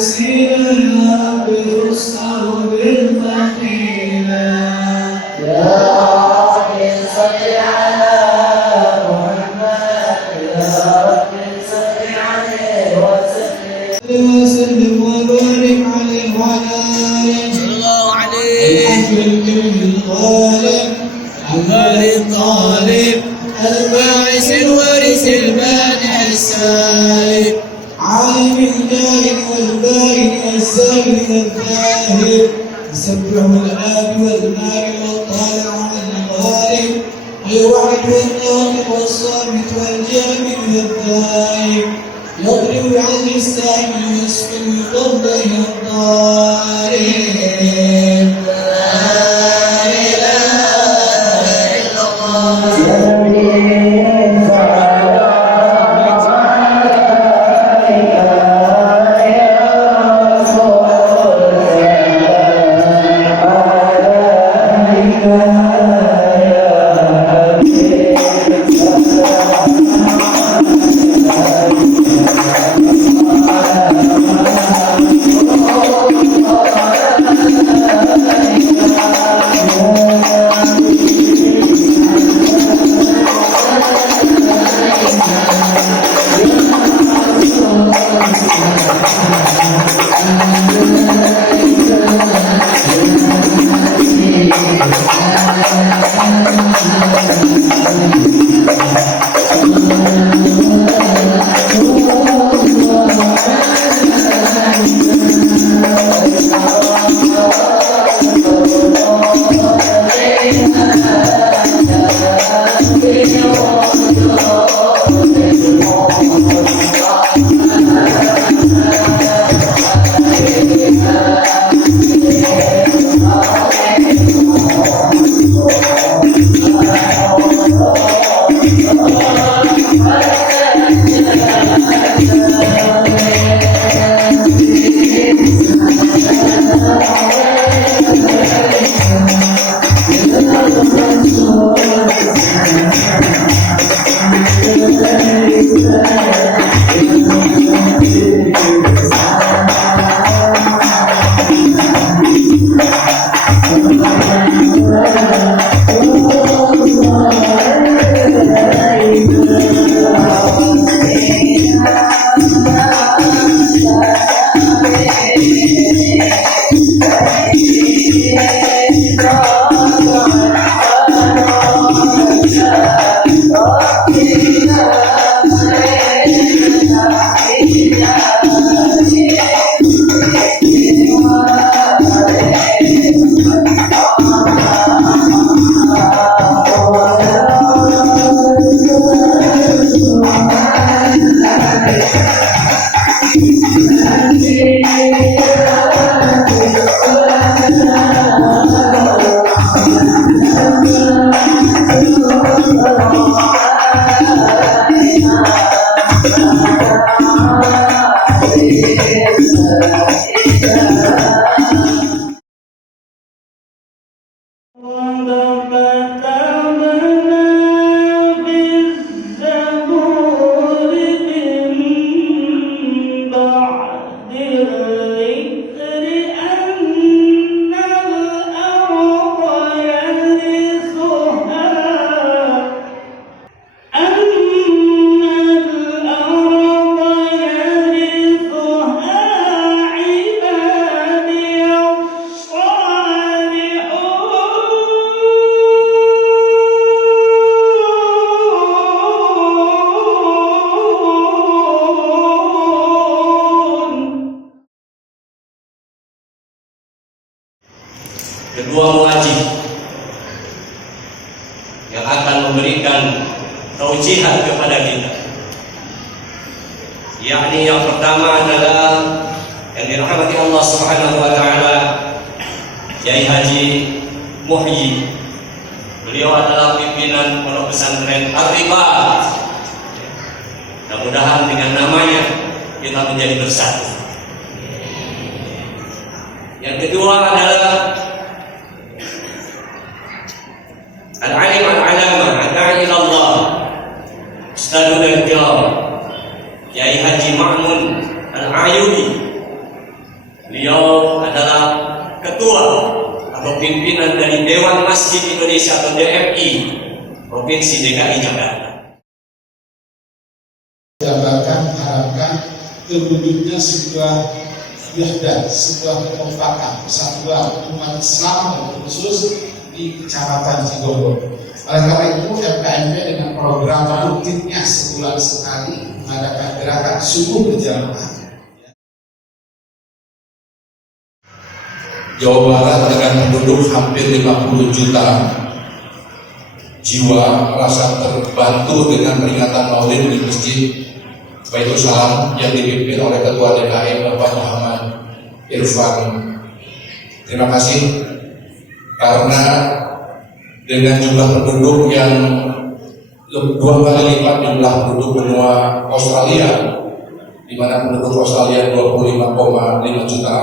وسيلة يا رب يسأل بالفضيلة يا رب صل على محمد يا رب صل عليه وسلم وبارك عليه وعلى آله صلى الله عليه الحج الكريم الغالب الغالي الطالب الباعث الوارث البانع السالك عالم الجاهل والباين السالك الذاهب يسبح الآب والمال والطالع والغالب الوحد والناطق والصامت والجامد والذائب يضرب عن السائل ويسكن الضرب إلى الضارب kedua wajib yang akan memberikan taujihat kepada kita, yakni yang pertama adalah yang dirahmati Allah Subhanahu wa taala, Kiai Haji Muhyi. Beliau adalah pimpinan Pondok Pesantren Ar-Ribat. Mudah-mudahan dengan namanya kita menjadi bersatu. Yang kedua adalah Al-Alim Al-Alama Ad-Da'i ilallah Ustadzul Dajjal Kiai Haji Ma'mun Al-Ayubi. Beliau adalah ketua atau pimpinan dari Dewan Masjid Indonesia atau DMI Provinsi DKI Jakarta. Jabatan harapkan terwujudnya sebuah wahdah, sebuah kekompakan, persatuan umat Islam khusus di Kecamatan Cigombong. Oleh karena itu FKMP dengan program rutinnya sebulan sekali mengadakan gerakan subuh berjamaah. Jawa Barat dengan penduduk hampir 50 juta jiwa merasa terbantu dengan peringatan Maulid di Masjid Baitul Salam yang dipimpin oleh Ketua DKI Bapak Muhammad Irfan. Terima kasih karena dengan jumlah penduduk yang 2 kali lipat jumlah penduduk benua Australia, di mana penduduk Australia 25,5 juta,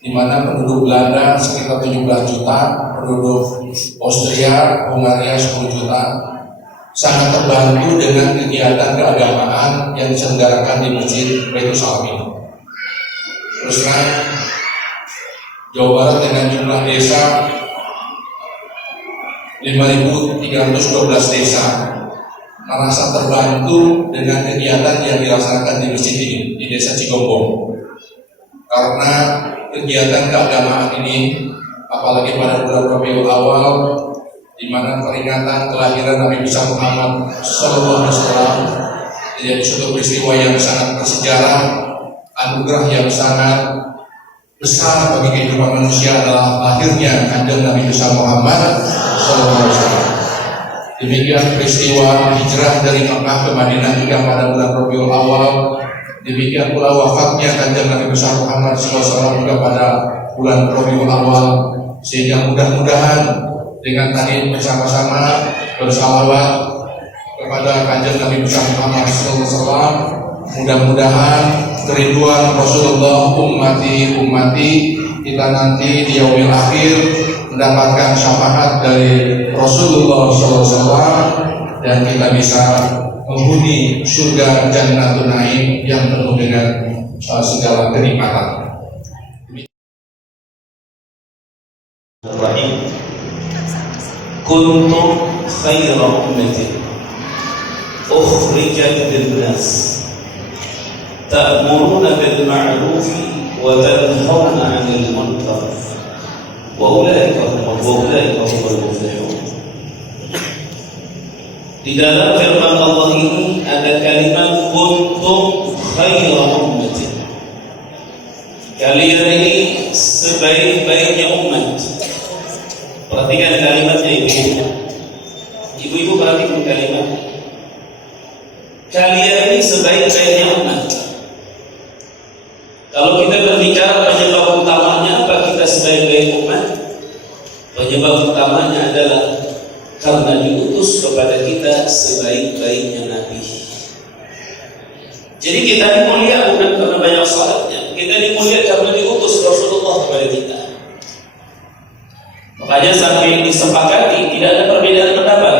di mana penduduk Belanda sekitar 17 juta, penduduk Austria, Hungaria 10 juta, sangat terbantu dengan kegiatan keagamaan yang diselenggarakan di Masjid Baitul Salam ini. Terus Jawa Barat dengan jumlah desa 5.312 desa merasa terbantu dengan kegiatan yang dilaksanakan di masjid ini di Desa Cigombong. Karena kegiatan keagamaan ini, apalagi pada bulan Rabiul Awal, di mana peringatan kelahiran Nabi besar Muhammad SAW, jadi suatu peristiwa yang sangat bersejarah, anugerah yang sangat besar bagi kehidupan manusia adalah lahirnya kanjeng Nabi besar Muhammad SAW. Demikian peristiwa hijrah dari Makkah ke Madinah juga pada bulan Rabiul Awal. Demikian pula wafatnya kanjeng Nabi besar Muhammad SAW juga pada bulan Rabiul Awal. Sehingga mudah-mudahan dengan tadi bersama-sama bersalawat kepada kanjeng Nabi besar Muhammad SAW, mudah-mudahan kerinduan Rasulullah ummati kita nanti di yaumil akhir mendapatkan syafaat dari Rasulullah SAW dan kita bisa menghuni surga Jannatul Naim yang penuh dengan segala kenikmatan. Kuntum khaira ummatin ukhrijat lin-nas ta'muruna bil ma'ruf wa tanhauna 'anil munkar wa ulaika humul muflihun. Di dalam firman Allah ini ada kalimat kuntum khaira ummatin. Kalian ini sebaik-baiknya umat. Perhatikan kalimatnya ibu. Ibu-ibu perhatikan kalimat. Kalian ini sebaik-baiknya umat. Kalau kita berbicara penyebab utamanya apa kita sebaik-baik umat? Penyebab utamanya adalah karena diutus kepada kita sebaik-baiknya Nabi. Jadi kita dimulia bukan karena banyak salatnya. Kita dimulia karena diutus Rasulullah kepada kita. Makanya sampai disepakati tidak ada perbedaan pendapat.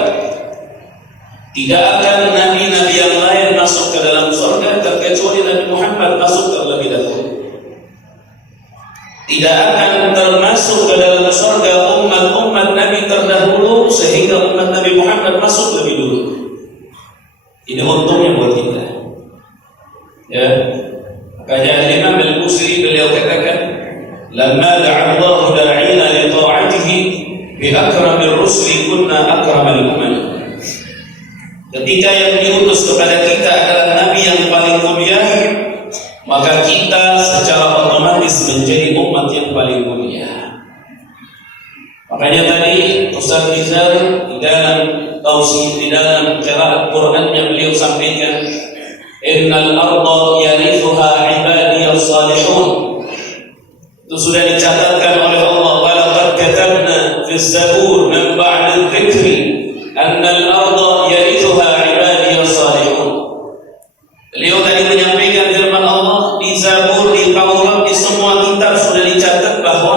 Tidak akan nabi-nabi yang lain masuk ke dalam surga terkecuali Nabi Muhammad masuk terlebih dahulu. Tidak akan termasuk ke dalam surga umat-umat Nabi terdahulu sehingga umat Nabi Muhammad masuk lebih dulu. Ini untungnya buat kita. Ya, makanya Imam Al-Busiri beliau katakan, "Lamma da'a Allahu da'ina li ta'atihi bi akramir rusuli kunna akramal umam." Ketika yang diutus kepada kita adalah Nabi yang paling mulia, maka kita secara otomatis menjadi umat yang paling mulia. Makanya tadi Ustaz Rizal di dalam tausiah, di dalam qiraat Qur'annya beliau sampaikan, "Innal arda yarithuha ibadiyas salihun." Itu sudah dicatatkan oleh Allah, "Wa laqad katabna fis zabur min ba'di dzikri annal arda yarithuha ibadiyas salihun." Beliau tadi menyampaikan firman Allah di Zabur, di Taurat, di semua kitab sudah dicatat bahwa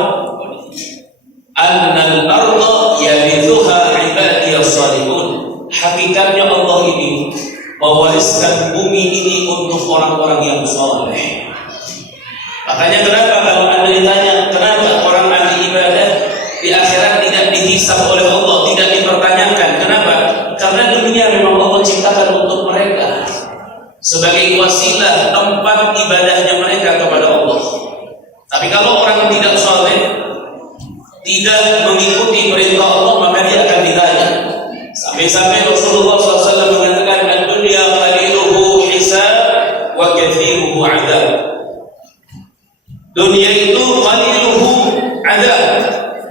annal arda yarithuha ibadiyas salihun. Hakikatnya Allah ini mewariskan bumi ini untuk orang-orang yang saleh. Makanya kenapa tempat ibadahnya mereka kepada Allah. Tapi kalau orang tidak soleh, tidak mengikuti perintah Allah, maka dia akan ditanya. Sampai-sampai Rasulullah SAW mengatakan, "Ad-dunya qaliluhu hisab wa kathiruhu 'adzab." Dunia itu qaliluhu 'adzab,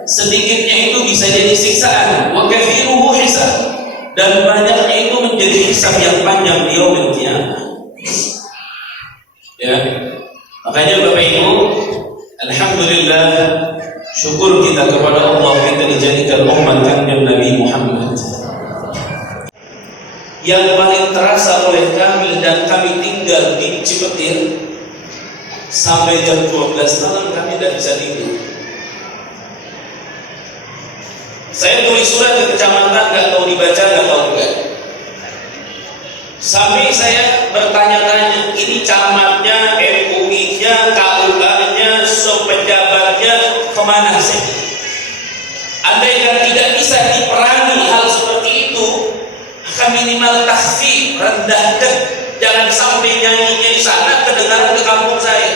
sedikitnya itu bisa jadi siksaan, wa kathiruhu hisab, dan banyaknya itu menjadi hisab yang panjang di yaumil qiyamah. Ya, makanya Bapak Ibu, alhamdulillah, syukur kita kepada Allah kita dijadikan umat kanjeng Nabi Muhammad. Yang paling terasa oleh kami, dan kami tinggal di Cipetir sampai jam 12 malam kami tidak bisa tidur. Saya tulis surat ke kecamatan, nggak tahu dibaca, nggak tahu juga. Sampai saya bertanya-tanya, ini camatnya, MUI-nya, KUA-nya, pejabatnya kemana sih? Andaikan tidak bisa diperangi hal seperti itu, akan minimal tahfidz, rendahkan, jangan sampai nyanyinya di sana kedengaran ke kampung saya.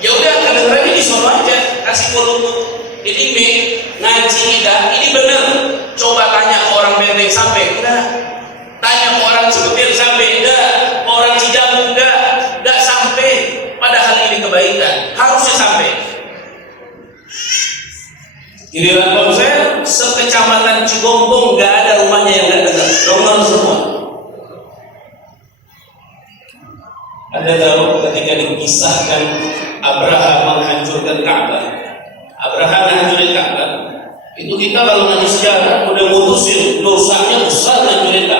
Ya udah, kedengarannya di sono aja, kasih volume. Jadi ngaji tidak, ini benar. Coba tanya ke orang Benteng sampai enggak, tanya ke orang Cipetir sampai enggak, orang Cijantung enggak sampai. Padahal ini kebaikan, harusnya sampai. Giliran bang saya sekecamatan Cigombong enggak ada rumahnya yang enggak dengar, dengar semua. Anda tahu ketika dikisahkan Abraham menghancurkan Ka'bah, Abraham menghancurin Ka'bah, itu kita kalau manusia udah mutusin dosanya besar, hancurin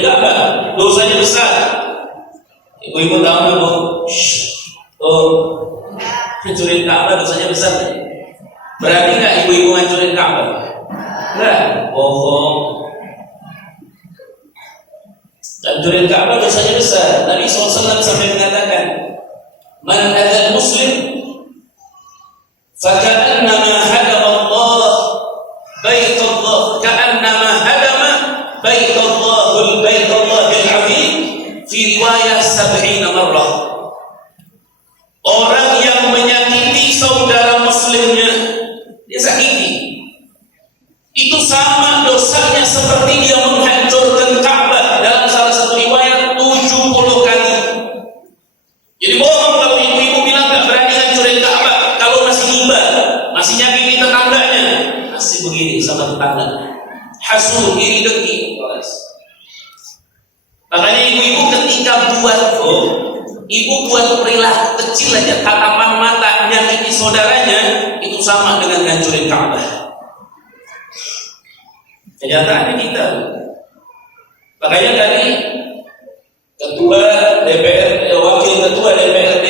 Ka'bah, dosanya besar. Ibu-ibu tahu nggak bu? Hancurin Ka'bah dosanya besar. Berani nggak ibu-ibu hancurin Ka'bah? Nggak, bohong. Hancurin Ka'bah dosanya besar. Nabi SAW sampai mengatakan, "Man adzal muslim faka'annama hadama Allah bait Allah, ka'annama hadama bait Allahul bait Allahil azim fi riwayah 70 marrah." Orang yang menyakiti saudara muslimnya, dia sakiti, itu sama dosanya seperti dia menghancurkan Ka'bah, dalam salah satu riwayat 70 kali. Jadi bohong kalau ibu-ibu bilang gak berani hancurin Ka'bah kalau masih hibah, masih nyakiti tetangganya, masih begini sama tetangga, hasud, iri dengki. Makanya ibu-ibu ketika ibu buat perilaku kecil aja, tatapan mata nyakiti saudaranya, itu sama dengan hancurin Ka'bah. Kenyataannya kita. Makanya dari ketua DPR, wakil ketua DPRD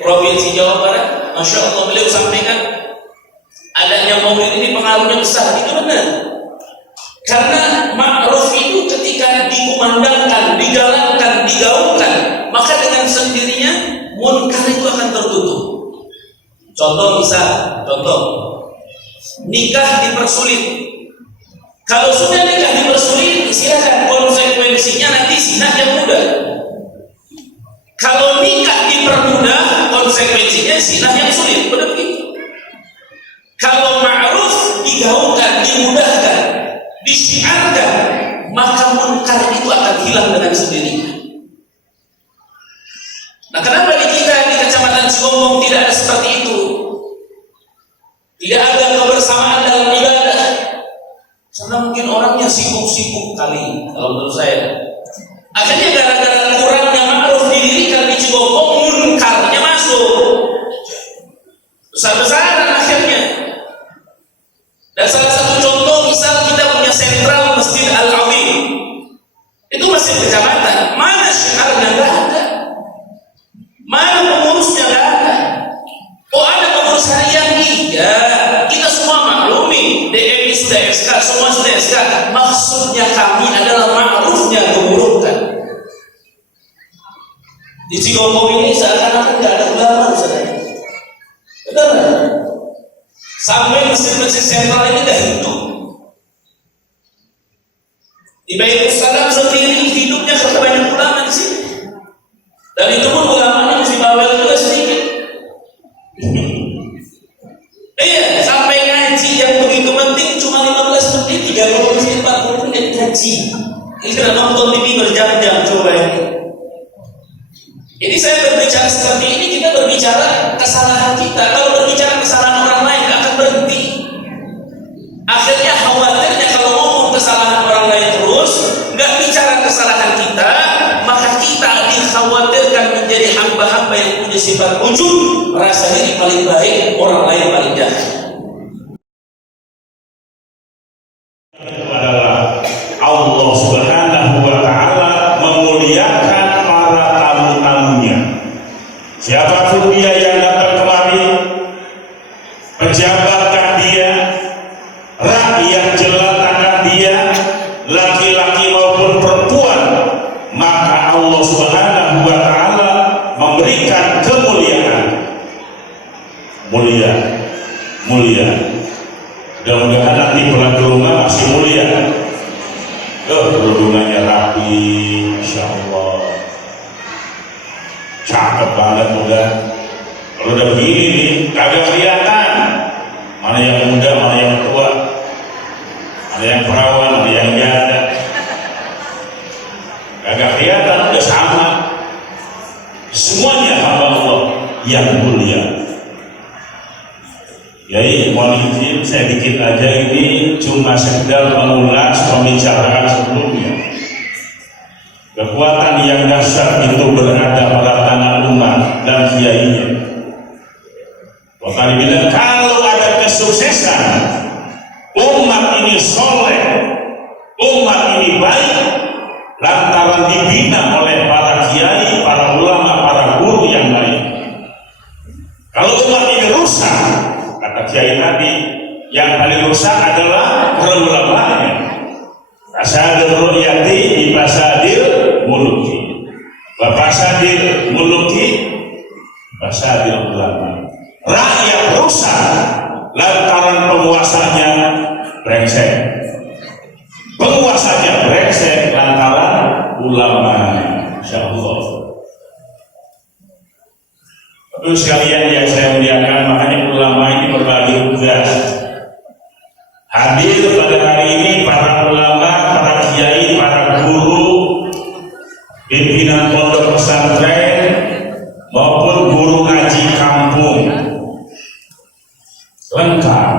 Provinsi Jawa Barat, Masya Allah, beliau sampaikan adanya maulid ini pengaruhnya besar. Itu benar. Karena ma'ruf itu ketika dikumandangkan, dijalankan, digaungkan, maka dengan sendirinya munkar itu akan tertutup. Contoh nikah dipersulit. Kalau sudah nikah dipersulit, silakan, konsekuensinya nanti zina yang mudah. Kalau nikah dipermudah, konsekuensinya zina yang sulit. Benar begitu. Kalau ma'ruf digaungkan, dimudahkan, disiarkan, maka munkar itu akan hilang dengan sendirinya. Nah, kenapa di kita di Kecamatan Cigombong tidak ada seperti itu? Tidak ada kebersamaan dalam ibadah. Karena mungkin orangnya sibuk-sibuk kali, kalau menurut saya. Akhirnya gara-gara kurangnya ma'ruf didirikan di Cigombong, munkarnya masuk. Besar-besaran akhirnya. Dan salah satu contoh, misal kita punya sentral Masjid Al-Azim. Itu masjid kecamatan. Mana syiarnya? Nggak ada. Mana pengurusnya? Nggak ada. Oh, ada pengurus harian? Iya. Kita semua maklumi. DMI sudah SK, semua sudah SK. Maksudnya kami adalah ma'rufnya keburukan. Di Cigombong ini seakan-akan nggak ada ulama, saudara. Benar? Sampai masjid-masjid sentral ini dah hidup. Di Baitul Salam sendiri hidupnya karena banyak ulama di sini. Dan itu pun ulamanya mesti bawel juga sedikit. Iya, sampai ngaji yang begitu penting cuma 15 menit, 30 menit, 40 menit ngaji. Ini sudah nonton TV berjam-jam, coba ini. Ini saya berbicara seperti ini, kita berbicara kesalahan kita. Kalau berbicara kesalahan orang lain, nggak akan berhenti. Akhirnya khawatirnya kalau ngomong kesalahan orang lain terus, nggak bicara kesalahan kita, maka kita dikhawatirkan menjadi hamba-hamba yang punya sifat ujub, merasa diri paling baik, orang lain paling jahat. Adalah Allah Subhanahu wa Ta'ala memuliakan para tamu-tamunya. Siapapun dia yang datang kemari, pejabatkan dia, rakyat jelatakan dia, laki-laki maupun perempuan, maka Allah Subhanahu wa Ta'ala memberikan kemuliaan. Mulia. Mudah-mudahan nanti pulang ke rumah masih mulia. Kerudungannya rapi, Insya Allah. Cakep banget udah. Kalau udah begini nih, kagak kelihatan mana yang muda, mana yang tua, mana yang perawan, mana yang janda. Kagak kelihatan, udah sama. Semuanya hamba Allah yang mulia. Jadi mohon izin saya dikit aja, ini cuma sekedar mengulas pembicaraan sebelumnya. Kekuatan yang dahsyat itu berada pada tangan umat dan kiainya. Bahkan dibilang kalau ada kesuksesan, umat ini soleh, umat ini baik, lantaran dibina oleh para kiai, para ulama, para guru yang baik. Kalau umat ini rusak, kata kiai tadi, yang paling rusak adalah ulamanya. Fasadul ru'yati di fasadil muluki, wa fasadil muluki fasadil ulama. Rakyat rusak lantaran penguasanya brengsek, penguasanya brengsek lantaran ulama. Insyaallah. Terus sekalian yang saya muliakan, makanya ulama ini berbagi tugas. Hadir pada hari ini para ulama, para kiai, para guru, pimpinan pondok pesantren maupun guru ngaji kampung. Lengkap.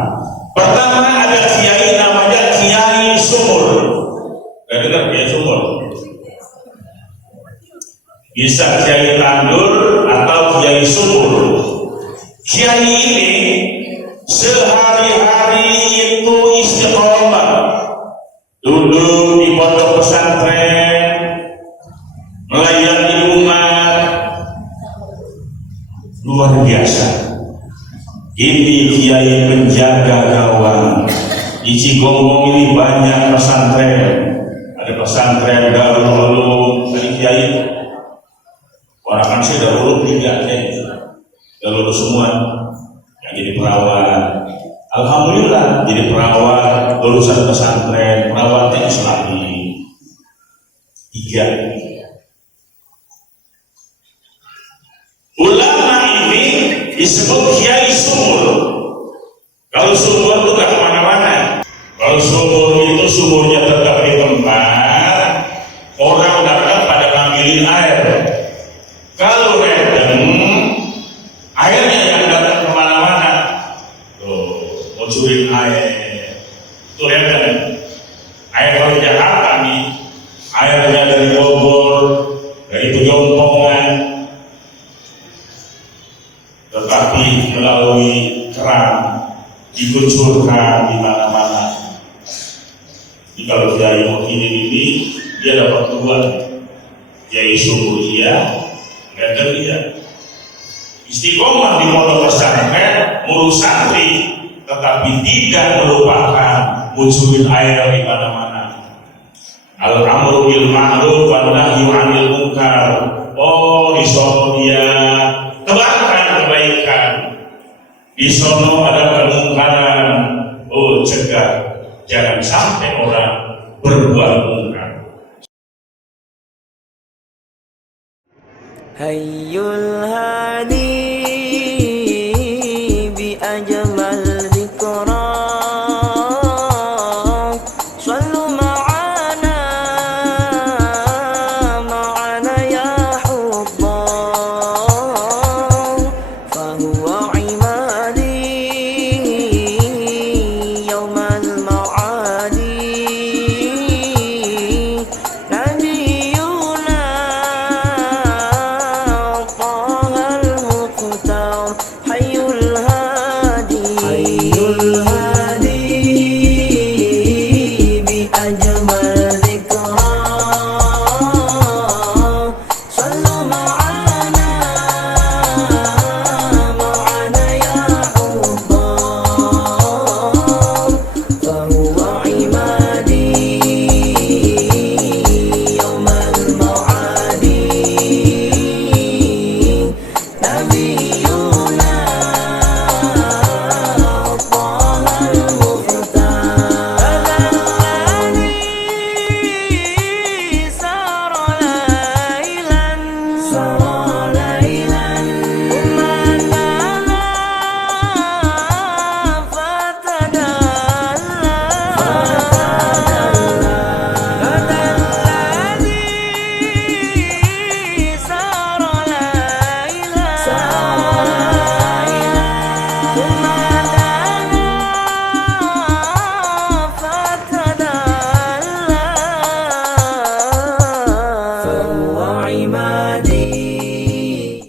Pertama ada kiai namanya Kiai Sumur. Gak dengar Kiai Sumur? Bisa Kiai Tandur atau Kiai Sumur. Kiai ini sehari-hari itu istiqomah, duduk di pondok pesantren, melayani umat, luar biasa. Ini kiai penjaga gawang. Di Cigombong ini banyak pesantren, ada pesantren Darul Ulum. Tadi kiai warakan sih Darul Ulum tidak, udah lulus semua yang jadi perawat. Alhamdulillah jadi perawat, lulusan pesantren, perawatnya Islami 3. Ulama ini disebut Kiai Sumur. Kalau sumur itu gak kemana-mana. Kalau sumur itu sumurnya tetap di tempat, orang datang pada ngambilin air. Kalau redem, airnya yang datang kemana-mana. Tuh, mau curi air. Itu redem. Air dari Jakarta nih, airnya dari Bogor, dari Pejompongan, tetapi melalui keran dikucurkan di mana-mana. Jadi kalau Kiai Muhyiddin ini dia dapat 2, Kiai Sumur dia, Redem dia. Istiqomah di pondok pesantren, ngurus santri, tetapi tidak melupakan munculin air di mana-mana. Al-amru bil ma'ruf wan nahyu 'anil munkar. Oh, di sono dia tebarkan kebaikan. Di sono ada kemungkaran. Oh, cegah. Jangan sampai orang berbuat mungkar. Hayyul Hadi